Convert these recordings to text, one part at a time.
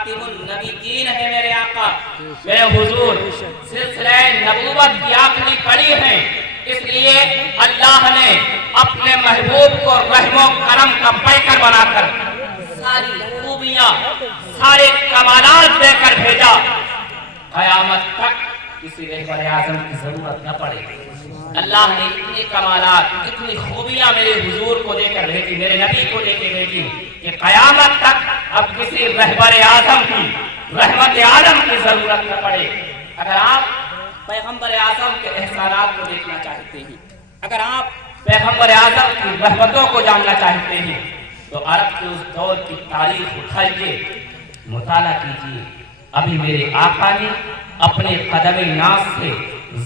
खातिमुन नबीयीन है मेरे आका, मेरे हुजूर सिलसिले नबूवत की आखिरी कड़ी है। इसलिए अल्लाह ने अपने महबूब को रहमो करम का पैकर बनाकर सारी खूबियां, सारे कमालात देकर भेजा, क़यामत तक किसी रहबर आज़म की जरूरत न पड़े। अल्लाह ने इतने कमालात, इतनी खूबियां मेरे हुजूर को देकर भेजी, मेरे नबी को देकर भेजी कि क़यामत तक अब किसी रहबर आज़म की, रहमत आलम की जरूरत न पड़े। अगर आप पैगंबर आज़म के एहसानात को देखना चाहते हैं, अगर आप पैगंबर आज़म की रहमतों को जानना चाहते हैं, तो अरब के उस दौर की तारीख उठाइए, मुताला कीजिए। अभी मेरे आका ने अपने कदम नाज से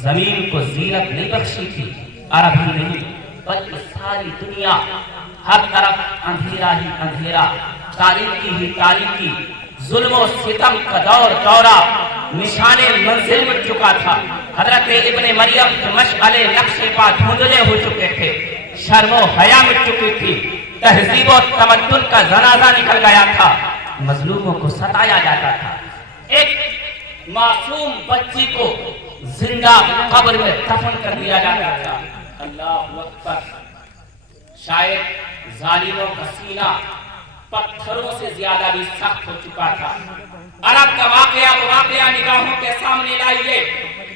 जमीन को जीनत नहीं बख्शी थी। अरब ही नहीं बल्कि सारी दुनिया, हर तरफ अंधेरा ही अंधेरा, तारीकी ही तारीकी, जुल्म सितम का दौरा निशाने मंजिल मिट चुका था। हजरत इब्ने मरियम के मशअले नक्शे पा धुंधले हो चुके थे, शर्मो हया मिट चुकी थी, तहजीब और तमद्दुन का जनाजा निकल गया था, मजलूमों को सताया जाता था। एक मासूम बच्ची को जिंदा कब्र में दफन कर दिया जाता था। अल्लाह अकबर। शायद जालिमों का सीना पत्थरों से ज्यादा भी सख्त हो चुका था। अरब का वाकया निगाहों के सामने लाइए।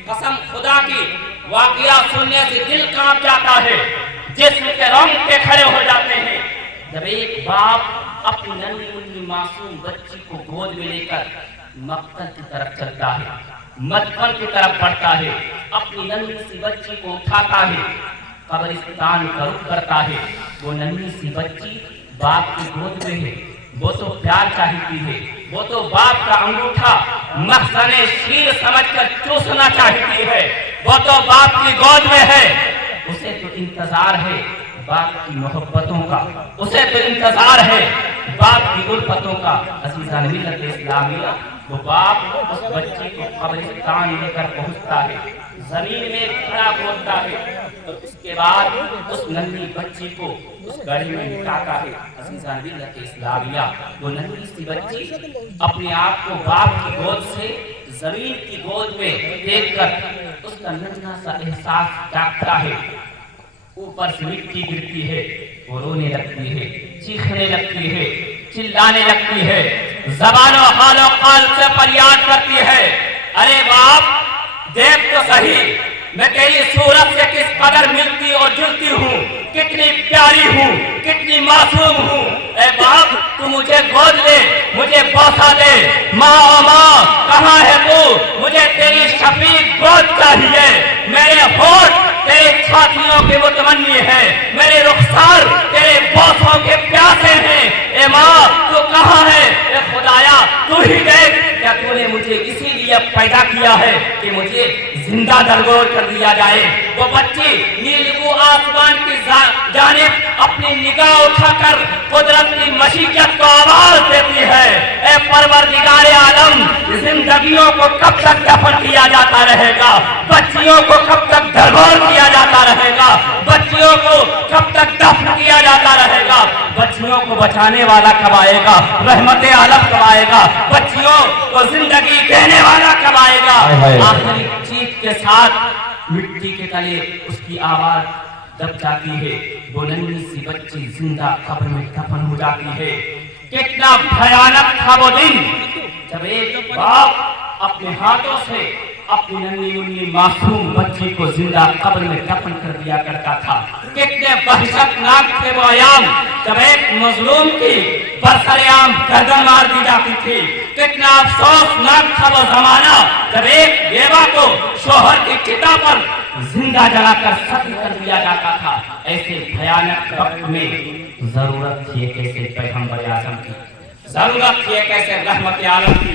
कसम खुदा की, वाकया सुनने से दिल कांप जाता है, जिस्म के रोंगटे खड़े हो जाते हैं। जब एक बाप अपनी नन्ही मुन्नी मासूम बच्ची को गोद में लेकर मक्तल की तरफ चलता है, मदफन की तरफ बढ़ता है, अपनी नन्ही सी बच्ची को उठाता है, कब्रिस्तान का रुख करता है। वो नन्ही सी बच्ची बाप की गोद में है, वो तो प्यार चाहती है, वो तो बाप का अंगूठा मखज़ने शीर समझकर चूसना चाहती है, वो तो बाप की गोद में है। उसे तो इंतजार है बाप की मोहब्बतों का, उसे तो इंतजार है बाप की उल्फतों का। अज़ीज़ान मिल्लत इस्लामिया, वो बाप उस बच्ची को कब्रिस्तान लेकर पहुंचता है, जमीन में खड़ा होता है और उसके बाद उस नन्ही बच्ची को उस गड्ढे में लिटाता है। अज़ीज़ान मिल्लत इस्लामिया, वो नन्ही सी बच्ची अपने आप को बाप की गोद से जमीन की गोद में देखकर उसका नन्हा सा एहसास जागता है। ऊपर से मिट्टी गिरती है, वो रोने लगती है, चीखने लगती है, चिल्लाने लगती है, ज़बानो हालो काल से फरियाद करती है, अरे बाप देख तो सही, मैं तेरी सूरत से किस कदर मिलती और जुलती हूँ, कितनी प्यारी हूँ, कितनी मासूम हूँ। ए बाप तू मुझे गोद ले, मुझे बौसा दे। माँ माँ कहाँ है तू, मुझे तेरी शफीक गोद चाहिए। मेरे होठ तेरे छातियों के मुतमन्नी है, मेरे रुखसार तेरे बौसों के प्यासे हैं। ए माँ तू कहाँ है, ए खुदाया तू ही देख, क्या तूने मुझे इसीलिए पैदा किया है कि मुझे जिंदा दरगोर कर दिया जाए। वो बच्ची नीलू आसमान की जानिब अपनी निगाह उठाकर कुदरत की मशीयत को आवाज देती है, ए परवरदिगारे आलम, जिंदगियों को कब तक दफन किया जाता रहेगा, बच्चियों को कब तक दरगोर किया जाता रहेगा, बच्चियों को कब तक दफन किया जाता रहेगा, बच्चियों को बचाने वाला कब आएगा, रहमत आलम कब आएगा, बच्चियों को जिंदगी देने वाला कब आएगा। आखिरी चीख के साथ मिट्टी के तले उसकी आवाज दब जाती है, वो नन्ही सी बच्ची जिंदा कब्र में दफन हो जाती है। कितना भयानक था वो दिन जब एक बाप अपने हाथों से अपनी नन्ही मुन्नी मासूम बच्ची को जिंदा कब्र में दफन कर दिया करता था। कितने वहशतनाक थे वो अयाम जब एक मजलूम की बरसरेआम गर्दन मार दी जाती थी। कितना अफसोसनाक था वो जमाना जब एक बेवा को शोहर की चिता पर जिंदा जलाकर सत्य कर दिया जाता था। ऐसे भयानक वक्त में जरूरत थी कैसे पैगंबर आज़म की, जरूरत थी कैसे रहमत आलम की,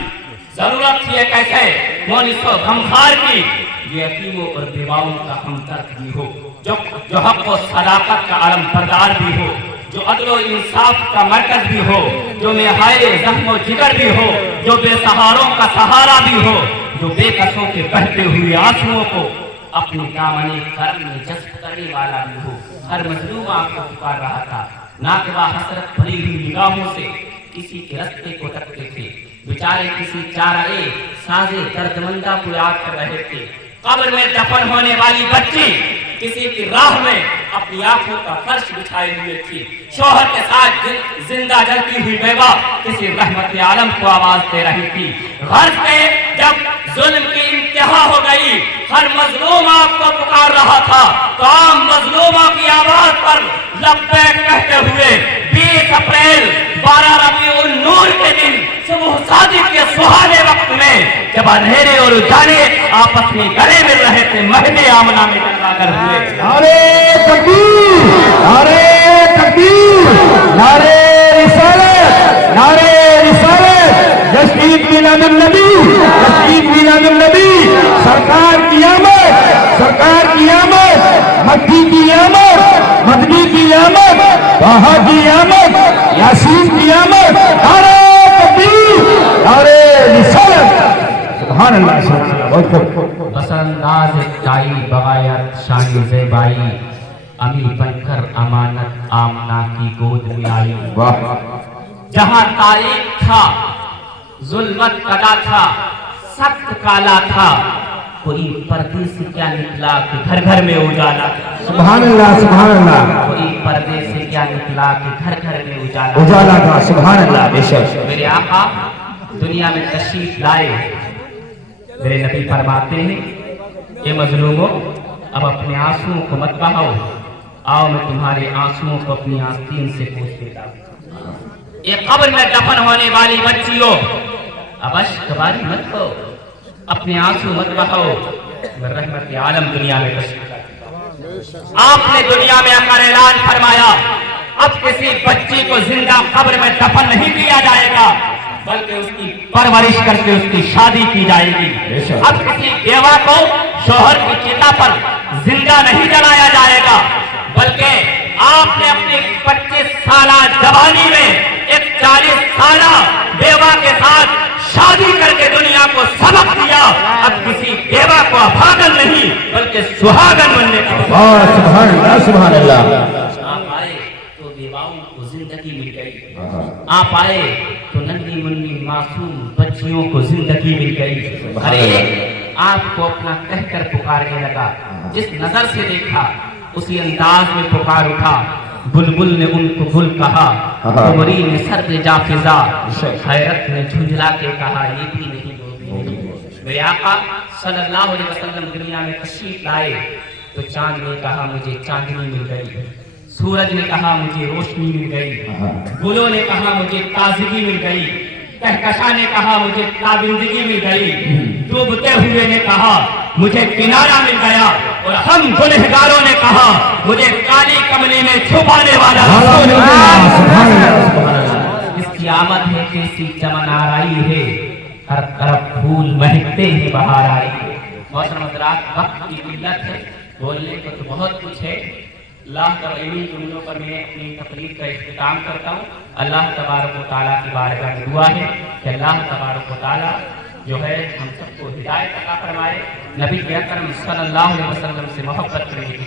जरूरत थी कैसे मोनिसो गमखार की, ये यतीमों और बेवाओं का हमदर्द भी हो, जो हक व सदाकत का आलम बरदार भी हो, जो अदल व इंसाफ का मरकज भी हो, जो निहाये जख्म जिगर भी हो, जो बेसहारों का सहारा भी हो, जो बेकसों के बहते हुए आंसुओं को अपने दामने करम में जज्ब करने वाला भी हो। हर मजलूम आपको पुकार रहा था, नाकवा हसरत भरी हुई निगाहों से किसी के रास्ते को तकते थे। बेचारे किसी चाराए साजे दर्दमंदा को याद कर रहे थे। कब्र में दफन होने वाली बच्ची किसी की राह में अपनी आंखों का फर्श बिछाए हुए थी। शोहर के साथ जिंदा जलती हुई बेवा किसी रहमत आलम को आवाज दे रही थी। गर्ज पे जब जुल्म की इंतहा हो गई, हर मजलूम आपको पुकार रहा था, तो आम मजलूमों की आवाज पर लब्बैक कहते हुए 20 अप्रैल 12 रबीउल नूर के दिन सुबह सादिक के सुहाने वक्त में जब अंधेरे और उजाले आपस में गले मिल रहे थे, महले आमना में टकराकर हुए। नारे तकबीर, नारे तकबीर, नारे रिसालत, नारे रिसालत, तशरीफ मिलादुन नबी, तशरीफ मिलादुन नबी। सरकार की आमद, सरकार की आमद, मक्की की आमद, मदनी की आमद, ताहा की आमद, यासीन की आमद। नारे तकबीर, नारे रिसालत। सुभान अल्लाह, सुभान अल्लाह। बहुत खूब। बसंदाज काई बगायत शानी ज़ेबाई अमी बनकर अमानत आमना की गोद में आई। वाह। जहां तारीख था, जुल्मत कदा था, सख्त काला था, कोई पर्दे से क्या निकला कि घर घर में उजाला था। सुभान अल्लाह, सुभान अल्लाह। कोई पर्दे से क्या निकला कि घर घर में उजाला उजाला था। सुभान अल्लाह, बेशक। मेरे आका दुनिया में तशरीफ लाए, मेरे नबी फरमाते हैं, ये मजलूमों अब अपने आंसुओं को मत बहाओ, आओ मैं तुम्हारे आंसुओं को अपनी आस्तीन से पोंछ देता हूं। ये कब्र में दफन होने वाली बच्चियों अब अश्कबारी मत हो, अपने आंसू मत बहाओ, रहमत आलम दुनिया में तशरीफ लाए। आपने दुनिया में आकर ऐलान फरमाया, अब किसी बच्ची को जिंदा कब्र में दफन नहीं किया जाएगा, बल्कि उसकी परवरिश करके उसकी शादी की जाएगी। अब किसी बेवा को शोहर की चिता पर जिंदा नहीं जलाया जाएगा, बल्कि आपने अपनी 25 साला जवानी में एक 40 साला बेवा के साथ शादी करके दुनिया को सबक दिया। अब किसी बेवा को अभागन नहीं बल्कि सुहागन बनने का। सुभान अल्लाह, सुभान अल्लाह। आप आए तो बेवाओं को जिंदगी मिल गई, आप आए तो नन्ही मुन्नी मासूम बच्चियों को जिंदगी मिल गई। अरे आपको अपना कहकर पुकारने लगा, जिस नजर से देखा उसी अंदाज में पुकार उठा। बुलबुल ने उनको गुल कहा, कुमरी ने सर्द जाफिजा, हैरत ने झुंझला के कहा ये भी नहीं वो भी नहीं। मेरे आका सल्लल्लाहु अलैहि वसल्लम दुनिया में तशरीफ लाए तो चांद ने कहा मुझे चांदनी मिल गई, सूरज ने कहा मुझे रोशनी मिल गई, गुलों ने कहा मुझे ताजगी मिल गई, कहकशा ने कहा मुझे ताबिंदगी मिल गई, डूबते हुए ने कहा मुझे किनारा मिल गया, और हम गुनहगारों ने कहा मुझे काली कमली में छुपाने वाला। इसकी आमद है कैसी चमन आ रही है, हर तरफ फूल महकते ही बाहर आई है। मोहतरम हज़रात, वक्त की किल्लत है, बोलने को तो बहुत कुछ है। अल्लाह ताला इन्हीं जुमलों पर मैं अपनी तकरीर का इख्तिताम करता हूँ। अल्लाह तबारक व तआला की बारगाह में दुआ है कि अल्लाह तबारक व तआला जो है हम सबको हिदायत अता फरमाए, नबी अकरम सल्लल्लाहु अलैहि वसल्लम से मोहब्बत करने की